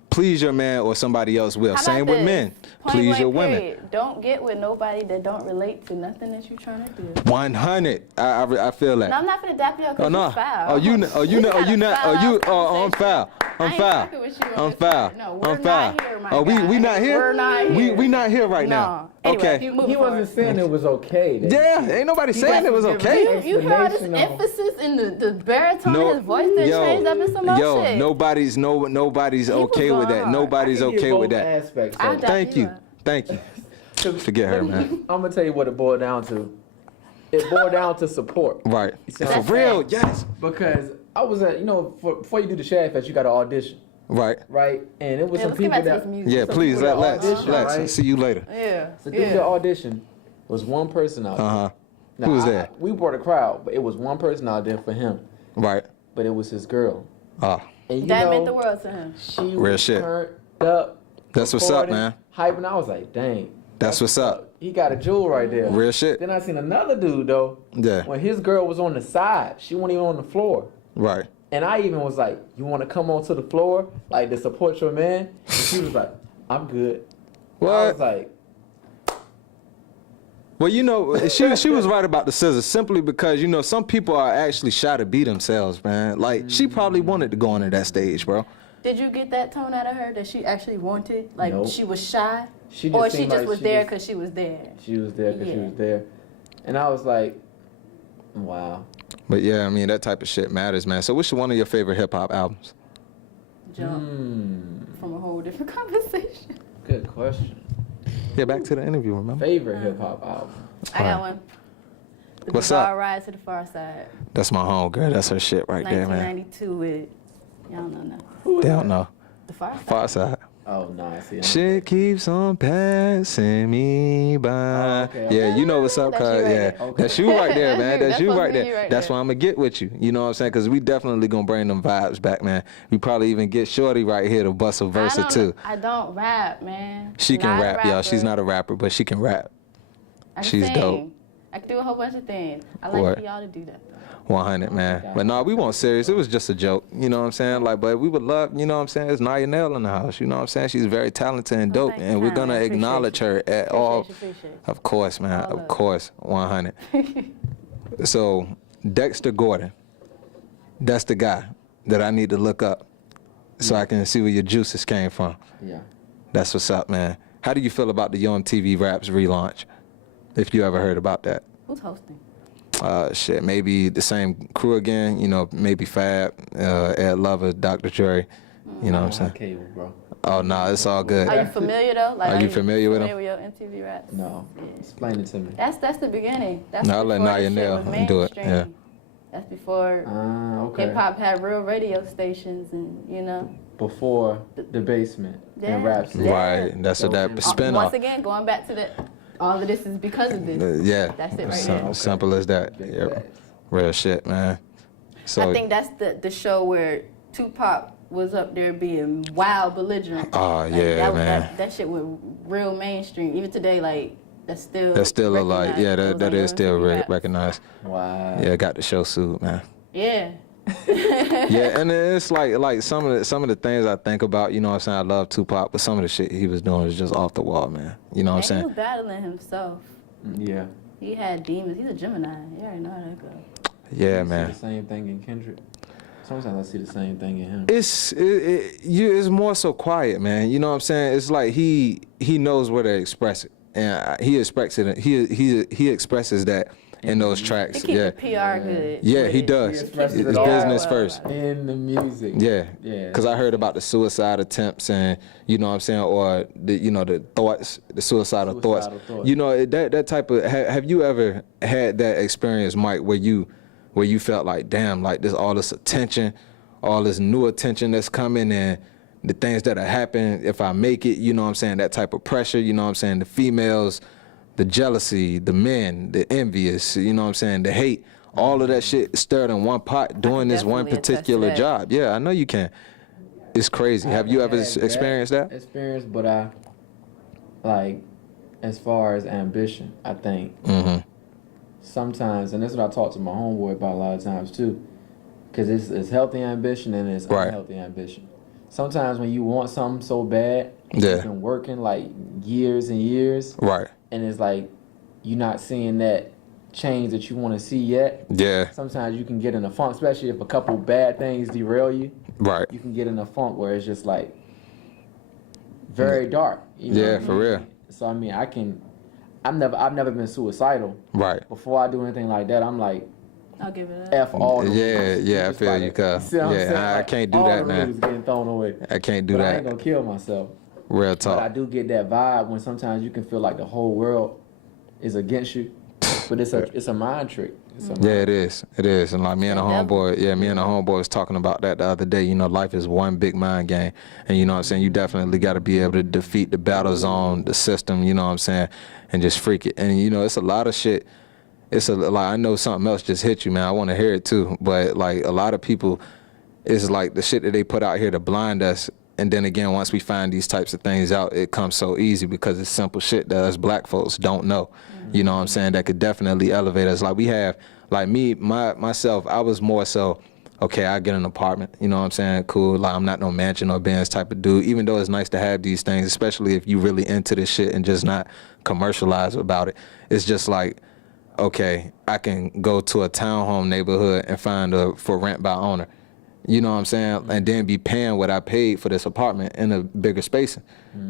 please your man or somebody else will. How Same about with this? men. Point Please blank your women. period. Don't get with nobody that don't relate to nothing that you're trying to do. 100. I feel that. No, I'm not finna dap you up because Oh no! you foul. Oh you not? Oh you not? Oh you? Oh I'm foul. I'm I ain't foul. fucking with you on I'm this foul. part. No, we're I'm foul. not here, my Oh guy. we not here. We're not here. We not here right No. now. Anyway, Okay. you move He forward. wasn't saying it was okay. Yeah, ain't nobody saying it was okay. You hear all this Explanation on- emphasis in the baritone No, in his voice that changed up in some more shit. nobody's nobody's was okay with going that. hard. Nobody's I can get okay with both that. aspects I of it. doubt Thank you you. are. Thank you. Forget her, man. I'm gonna tell you what it boiled down to. It boiled down to support. Right. See, For that's real, it. yes. Because I was at, before you do the Shad Fest, you got to audition, Right. right? And it was Yeah, some let's get people back to that. this music. Yeah, Some please people that let's audition, right? see you later. Yeah. So through the audition was one person out there. Uh-huh. Now, Who was there? We brought a crowd, but it was one person out there for him. Right. But it was his girl. Ah. And That meant the world to him. She Real was shit. turned up. That's what's up, recording, man. Hyping. I was like, dang. That's what's up. He got a jewel right there. Real shit. Then I seen another dude though. Yeah. When his girl was on the side, she wasn't even on the floor. Right. And I even was like, you want to come onto the floor, like to support your man? And she was like, I'm good. What? I was like, Well, she was right about the scissors simply because some people are actually shy to be themselves, man. Like she probably wanted to go onto that stage, bro. Did you get that tone out of her that she actually wanted? Like Nope. she was shy? she just Or she seemed just like was she there was- because she was there? She was there because she Yeah. was there. And I was like, wow. But yeah, I mean that type of shit matters, man. So what's one of your favorite hip hop albums? Jump from a whole different conversation. Good question. Yeah, back to the interview, remember? Favorite hip hop album? I got one. The What's Bizarre up? Ride to the Far Side. That's my home girl. That's her shit right there, man. 1992 with, y'all don't know. Who is They that? don't know. The Far Side. Far side. Oh, no, I see. Shit keeps on passing me by. Oh, okay. Yeah, you know what's up, That's cuz. you right Yeah, there. Okay. that's you right there, man. That's That's you supposed right to be there. you right That's there. why I'm gonna get with you. You know what I'm saying? Cause we definitely gonna bring them vibes back, man. We probably even get Shorty right here to bust a verse or two. I don't rap, man. She can Not a rap, y'all. She's rapper. not a rapper, but she can rap. I can she's sing. dope. I can do a whole bunch of things. I like What? for y'all to do that. 100, man. But no, we weren't serious. It was just a joke. You know what I'm saying? Like, but we would love, you know what I'm saying? It's Niyah Nail in the house. You know what I'm saying? She's very talented and dope. thank you And we're kindly. going I to appreciate acknowledge you. her at all. Appreciate you. Of course, man. All Of love. course. 100. So, Dexter Gordon. That's the guy that I need to look up so I can see where your juices came from. Yeah. That's what's up, man. How do you feel about the UMTV Raps relaunch? If you ever heard about that. Who's hosting? Shit, maybe the same crew again, maybe Fab, Ed Lover, Dr. Dre, you know what I'm saying? Cable, bro. Oh, no, it's all good. Are you familiar though? Like, Are you familiar with him? Familiar with your MTV raps? No. Explain it to me. That's the beginning. That's No, I'll let before Niyah this shit Nail was do it, yeah. mainstream. That's before Okay. hip hop had real radio stations and Before the basement Yeah. and rap scene. Yeah. Right, that's what that Once spin once off. again going back to the all of this is because of this. Yeah, That's it right Sim- there. simple as that. Big Yeah, facts. real shit, man. So, I think that's the show where Tupac was up there being wild belligerent. Oh, yeah, that, man. That shit went real mainstream. Even today, like that's still a like, yeah, that is still recognized. Wow. Yeah, got the show suit, man. Yeah. Yeah, and it's like some of the things I think about, you know what I'm saying? I love Tupac, but some of the shit he was doing was just off the wall, man. You know what I'm He saying? was battling himself. Yeah. He had demons. He's a Gemini. You already know how that goes. Yeah, I man. see the same thing in Kendrick. Sometimes I see the same thing in him. It's more so quiet, man. You know what I'm saying? It's like he knows where to express it, and he expresses it. He expresses that in those He tracks. keep Yeah, the PR good. yeah, with he it. does. He It's expresses it all. business Yeah. first. In the music. Yeah, Yeah. Because I heard about the suicide attempts and you know what I'm saying, or the thoughts, the suicidal thoughts. Suicidal thoughts. You know that type of. Have you ever had that experience, Mike, where you felt like, damn, like all this attention, all this new attention that's coming, and the things that'll happen if I make it, you know what I'm saying, that type of pressure, you know what I'm saying, the females, the jealousy, the men, the envious, you know what I'm saying, the hate, all of that shit stirred in one pot doing this one definitely attest to particular that. job. Yeah, I know you can. It's crazy. Have you ever experienced that? Experience, but I, like, as far as ambition, I think sometimes, and that's what I talk to my homeboy about a lot of times too, because it's healthy ambition and it's unhealthy ambition. Sometimes when you want something so bad, you've been working like years and years, Right. and it's like you're not seeing that change that you want to see yet. Yeah. Sometimes you can get in a funk, especially if a couple bad things derail you. Right. You can get in a funk where it's just like very dark. You know Yeah, what I for mean? real. So I mean, I've never been suicidal. Right. Before I do anything like that, I'm like, I'll give it up. F all the rules. Yeah, I Just feel like you, that. cuz. See what I'm saying? Yeah, I Like, can't do all that, the man. rules getting thrown away. I can't do But I that. ain't gonna kill myself. Real But I talk. do get that vibe when sometimes you can feel like the whole world is against you. But it's a mind trick. Yeah, it is. It is. And like me and a homeboy, me and a homeboy was talking about that the other day. You know, life is one big mind game. And you know what I'm saying? You definitely got to be able to defeat the battle zone, the system, you know what I'm saying? And just freak it. And you know, it's a lot of shit. Like, I know something else just hit you, man. I want to hear it too. But like a lot of people, it's like the shit that they put out here to blind us. And then again, once we find these types of things out, it comes so easy because it's simple shit that us black folks don't know. You know what I'm saying? That could definitely elevate us. Like we have, like me, myself, I was more so, okay, I get an apartment. You know what I'm saying? Cool. Like I'm not no mansion or Benz type of dude. Even though it's nice to have these things, especially if you really into this shit and just not commercialize about it. It's just like, okay, I can go to a townhome neighborhood and find a for rent by owner. You know what I'm saying? And then be paying what I paid for this apartment in a bigger space.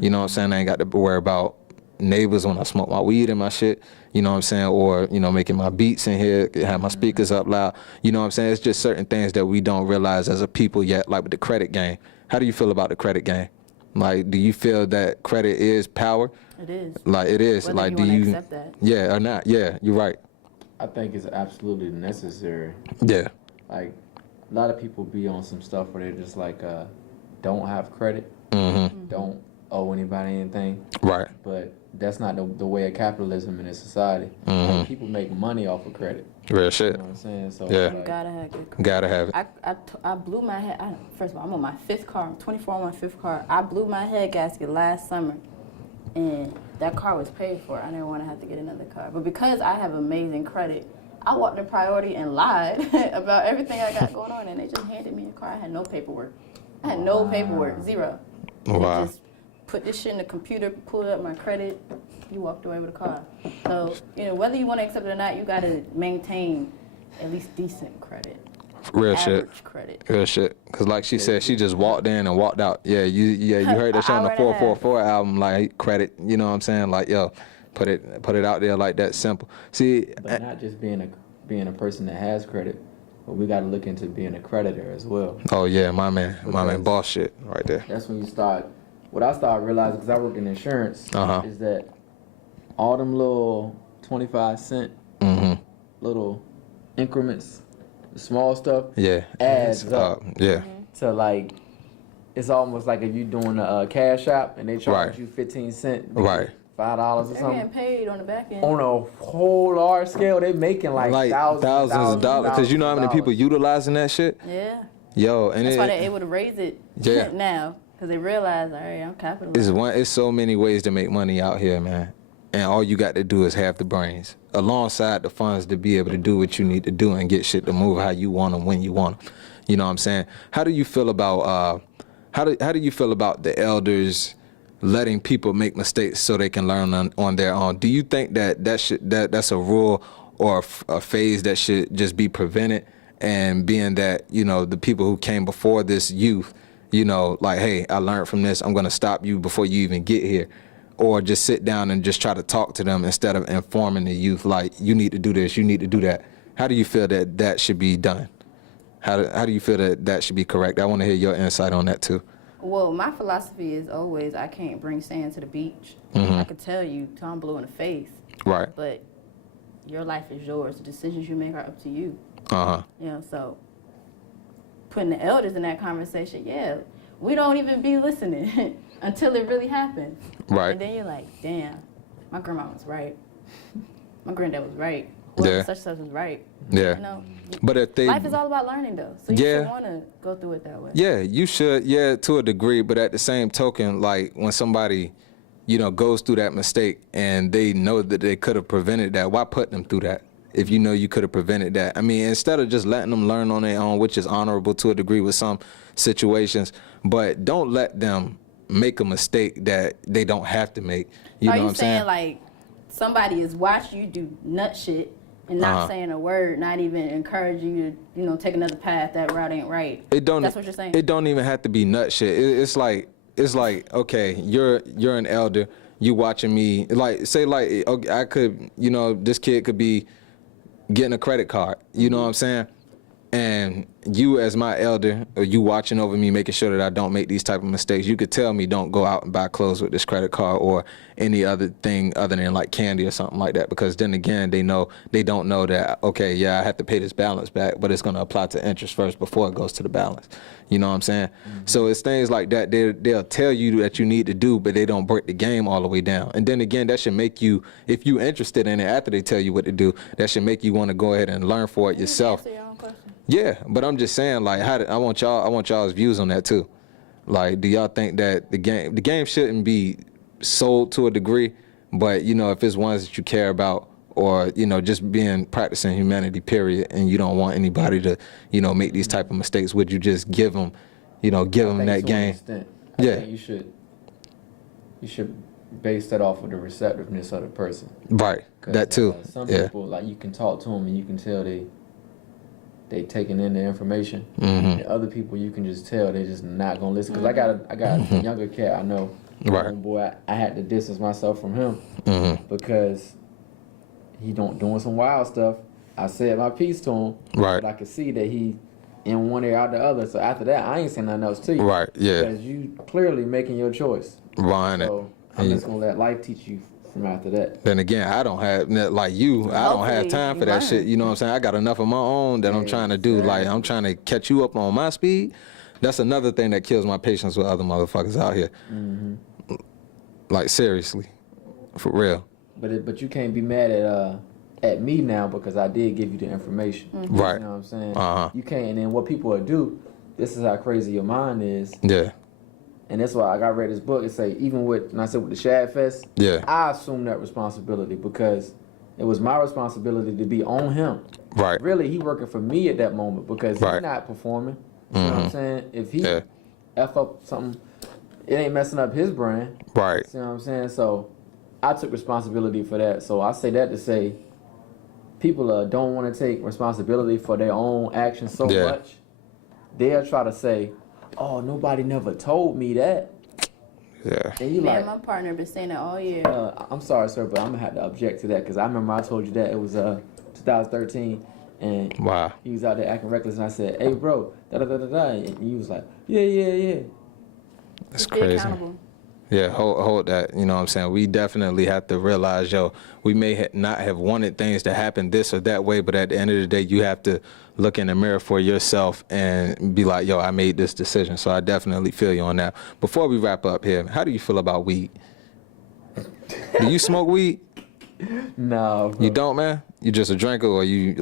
You know what I'm saying? I ain't got to worry about neighbors when I smoke my weed and my shit. You know what I'm saying? Or, you know, making my beats in here, have my speakers up loud. You know what I'm saying? It's just certain things that we don't realize as a people yet, like with the credit game. How do you feel about the credit game? Like, do you feel that credit is power? It is. Like, it is. Whether Like, you do wanna you? accept that. Yeah, or not? Yeah, you're right. I think it's absolutely necessary. Yeah. Like, a lot of people be on some stuff where they're just like, don't have credit, don't owe anybody anything. Right. But that's not the way of capitalism in this society. Like, people make money off of credit. Real shit. You know what I'm saying? So Yeah. You like, gotta have good credit. Gotta have it. I blew my head. First of all, I'm on my 5th car. I'm 24 on my 5th car. I blew my head gasket last summer, and that car was paid for. I didn't want to have to get another car. But because I have amazing credit, I walked in Priority and lied about everything I got going on, and they just handed me a car. I had no paperwork. I had no paperwork, zero. Wow. They just put this shit in the computer, pulled up my credit. You walked away with a car. So, you know, whether you want to accept it or not, you got to maintain at least decent credit. Real shit. Average credit. Real shit. Cause like she said, she just walked in and walked out. Yeah, you heard that shit on the Hour and a half. 444 album, like credit. You know what I'm saying? Like, yo, put it out there like that, simple. See, but not just being a person that has credit, but we got to look into being a creditor as well. oh yeah, my man, Because- boss shit right there. That's when you start. What I started realizing, because I work in insurance, Uh-huh. is that all them little 25-cent little increments, the small stuff, Yeah, adds up Yeah, to like, it's almost like if you're doing a cash app and they charge Right. you 15 cents, Right. $5 or They're something. getting paid on the back end. On a whole large scale, they making like thousands of dollars. Cause you know how many people utilizing that shit? Yeah. Yo, and That's why they're able to raise it Yeah. now. Because they realize, all right, I'm capitalizing. It's so many ways to make money out here, man. And all you got to do is have the brains, alongside the funds to be able to do what you need to do and get shit to move how you want them when you want them. You know what I'm saying? How do you feel about how do you feel about the elders letting people make mistakes so they can learn on their own? Do you think that's a rule or a phase that should just be prevented? And being that, you know, the people who came before this youth, you know, like, hey, I learned from this, I'm gonna stop you before you even get here. Or just sit down and just try to talk to them instead of informing the youth, like, you need to do this, you need to do that. How do you feel that should be done? How do you feel that should be correct? I want to hear your insight on that too. Well, my philosophy is always I can't bring sand to the beach. I could tell you till I'm blue in the face. Right. But your life is yours. The decisions you make are up to you. Uh-huh. You know, so putting the elders in that conversation, yeah, we don't even be listening until it really happens. Right. And then you're like, damn, my grandma was right. My granddad was right. Well, such was right. Yeah. You know? But if they, life is all about learning, though. So you should want to go through it that way. Yeah, you should. Yeah, to a degree. But at the same token, like when somebody, goes through that mistake and they know that they could have prevented that, why put them through that? If you know you could have prevented that. I mean, instead of just letting them learn on their own, which is honorable to a degree with some situations, but don't let them make a mistake that they don't have to make. You know what I'm saying? Like somebody is watching you do nut shit and not saying a word, not even encouraging you to, take another path, that route ain't right. That's what you're saying? It don't even have to be nut shit. It's like, okay, you're an elder, you watching me, like, say like, okay, I could, this kid could be getting a credit card, you know what I'm saying? And you as my elder, or you watching over me, making sure that I don't make these type of mistakes, you could tell me don't go out and buy clothes with this credit card or any other thing other than like candy or something like that, because then again, they don't know that, okay, yeah, I have to pay this balance back, but it's going to apply to interest first before it goes to the balance. You know what I'm saying? Mm-hmm. So it's things like that they'll tell you that you need to do, but they don't break the game all the way down. And then again, that should make you, if you're interested in it after they tell you what to do, that should make you want to go ahead and learn for it yourself. Answer your own question. Yeah, but I'm just saying, like, I want y'all's views on that too. Like, do y'all think that the game shouldn't be sold to a degree, but if it's ones that you care about, or just practicing humanity, period, and you don't want anybody to make these type of mistakes, would you just give them that game? I think you should base that off of the receptiveness of the person. Right. That too. Some people, like, you can talk to them and you can tell they taking in the information. Mm-hmm. And other people, you can just tell they just not gonna listen. Cause I got a younger cat I know. Right. Boy, I had to distance myself from him because he doing some wild stuff. I said my piece to him, right, but I could see that he in one ear out the other. So after that, I ain't saying nothing else to you. Right. Yeah. Because you clearly making your choice. Right. So I'm just gonna let life teach you from after that. Then again, I don't have, like you, I don't have time for that shit. You know what I'm saying? I got enough of my own that I'm trying to do. Like, I'm trying to catch you up on my speed. That's another thing that kills my patience with other motherfuckers out here. Mm-hmm. Like, seriously, for real. But you can't be mad at me now because I did give you the information. Mm-hmm. Right. You know what I'm saying? Uh-huh. You can't. And then what people will do, this is how crazy your mind is. Yeah. And that's why I got read this book. It say, even with, and I said with the Shad Fest, yeah, I assumed that responsibility because it was my responsibility to be on him. Right. Really, he working for me at that moment because he's not performing. You know what I'm saying? If he F up something, it ain't messing up his brand. Right. You know what I'm saying? So I took responsibility for that. So I say that to say people don't want to take responsibility for their own actions so much. They'll try to say, oh, nobody never told me that. Yeah. And you my partner been saying that all year. I'm sorry, sir, but I'm going to have to object to that because I remember I told you that. It was 2013, and wow, he was out there acting reckless, and I said, hey, bro, da-da-da-da-da, and he was like, yeah. That's crazy. Yeah, hold that. You know what I'm saying? We definitely have to realize, we may not have wanted things to happen this or that way, but at the end of the day, you have to look in the mirror for yourself and be like, I made this decision. So I definitely feel you on that. Before we wrap up here, how do you feel about weed? Do you smoke weed? No. You don't, man? You just a drinker, or you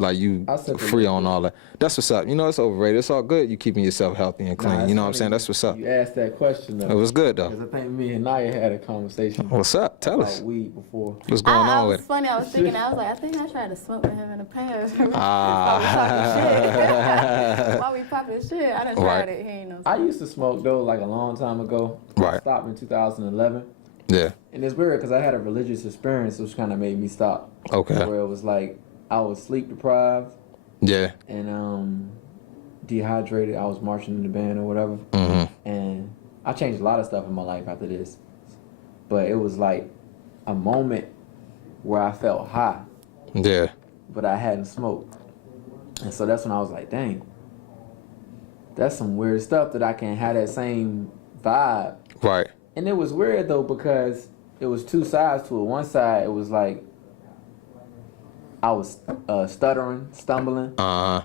free on all that? That's what's up. It's overrated. It's all good. You keeping yourself healthy and clean. You know what I'm saying? That's what's up. You asked that question, though. It was good, though. Because I think me and Niyah had a conversation. What's up? Tell us. About weed before. What's going on with it? It's funny. I was thinking. I was like, I think I tried to smoke with him in the past. While we popping shit, I done tried it. He ain't no. I used to smoke though, like a long time ago. Right. I stopped in 2011. Yeah. And it's weird because I had a religious experience which kind of made me stop. Okay. Where it was like I was sleep deprived. Yeah. And dehydrated. I was marching in the band or whatever. Mm-hmm. And I changed a lot of stuff in my life after this. But it was like a moment where I felt high. Yeah. But I hadn't smoked. And so that's when I was like, dang. That's some weird stuff that I can have that same vibe. Right. And it was weird though because it was two sides to it. One side it was like I was stuttering, stumbling. Uh-huh.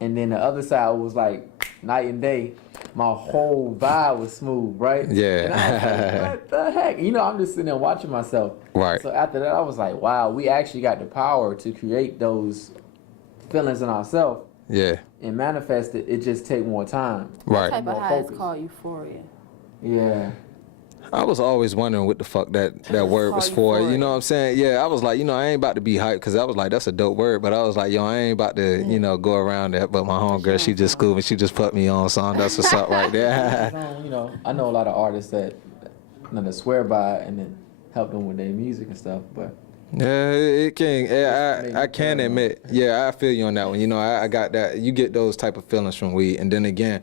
And then the other side was like night and day. my whole vibe was smooth, right? Yeah. And I was like, what the heck? You know, I'm just sitting there watching myself. Right. So after that, I was like, wow, we actually got the power to create those feelings in ourselves. Yeah. And manifest it. It just take more time. Right. Type of More high is focus. called euphoria. Yeah. I was always wondering what the fuck that word was for. You know what I'm saying? Yeah, I was like, I ain't about to be hyped because I was like, that's a dope word. But I was like, I ain't about to, go around that. But my homegirl, she just schooled me. She just put me on song. That's what's up right there. I know a lot of artists that swear by it and then help them with their music and stuff. But Yeah, it can. Yeah, I can admit. Yeah, I feel you on that one. I got that. You get those type of feelings from weed, and then again,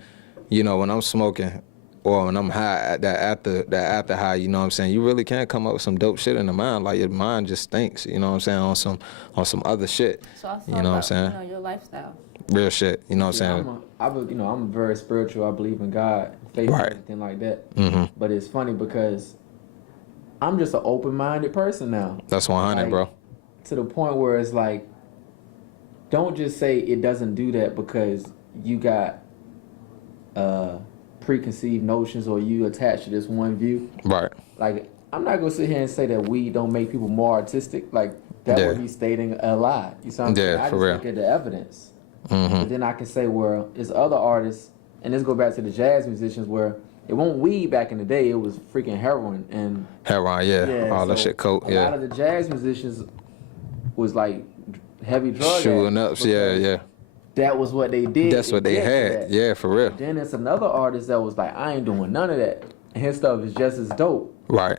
when I'm smoking or when I'm high, at that after high, you know what I'm saying. You really can come up with some dope shit in the mind. Like your mind just thinks. You know what I'm saying on some other shit. So I You know what I'm saying? Your lifestyle. Real shit. You know what I'm saying? I'm very spiritual. I believe in God, faith, Right. and everything like that. Mm-hmm. But it's funny because I'm just an open-minded person now. That's 100, Like, bro. To the point where it's like, don't just say it doesn't do that because you got preconceived notions or you attached to this one view. Right. Like, I'm not gonna sit here and say that weed don't make people more artistic. Like, that Yeah. would be stating a lie. You see what I'm Yeah, saying? I for just real. look at the evidence. Mm-hmm. But then I can say, well, it's other artists, and this go back to the jazz musicians where it wasn't weed back in the day, it was freaking heroin. And Heroin, yeah. All that so shit, coke, a yeah. lot of the jazz musicians was like heavy drug Shooting addicts up, yeah, because yeah. That was what they did. That's what they to get to had. that. Yeah, for real. Then there's another artist that was like, I ain't doing none of that. And his stuff is just as dope. Right.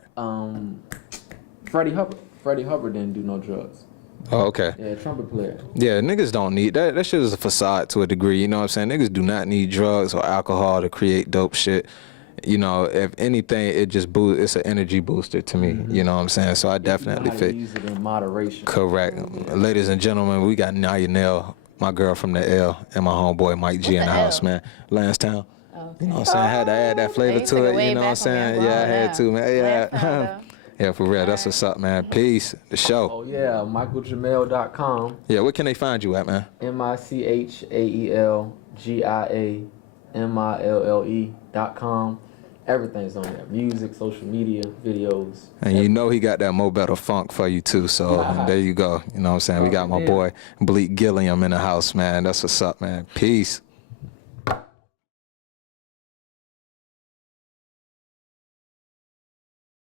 Freddie Hubbard. Freddie Hubbard didn't do no drugs. Oh, okay. Yeah, trumpet player. Yeah, niggas don't need that. That shit is a facade to a degree. You know what I'm saying? Niggas do not need drugs or alcohol to create dope shit. If anything, it just it's an energy booster to me. Mm-hmm. You know what I'm saying? So I definitely You know how to fit. use it in moderation. Correct. Ladies and gentlemen, we got Niyah, my girl from the L, and my homeboy Mike G in the the house, L? man. Lansdowne. Okay. You know what I'm saying? I had to add that flavor you to took it. way You know what I'm back on me. saying? Yeah, I had to, man. Yeah. Lansdowne, Yeah, for real. That's what's up, man. Peace. The show. Oh yeah, michaelgiamille.com. Yeah, where can they find you at, man? MICHAELGIAMILLE.com. Everything's on there. Music, social media, videos. And you know he got that Mo Better funk for you too, so there you go. You know what I'm saying? We got my boy Bleak Gilliam in the house, man. That's what's up, man. Peace.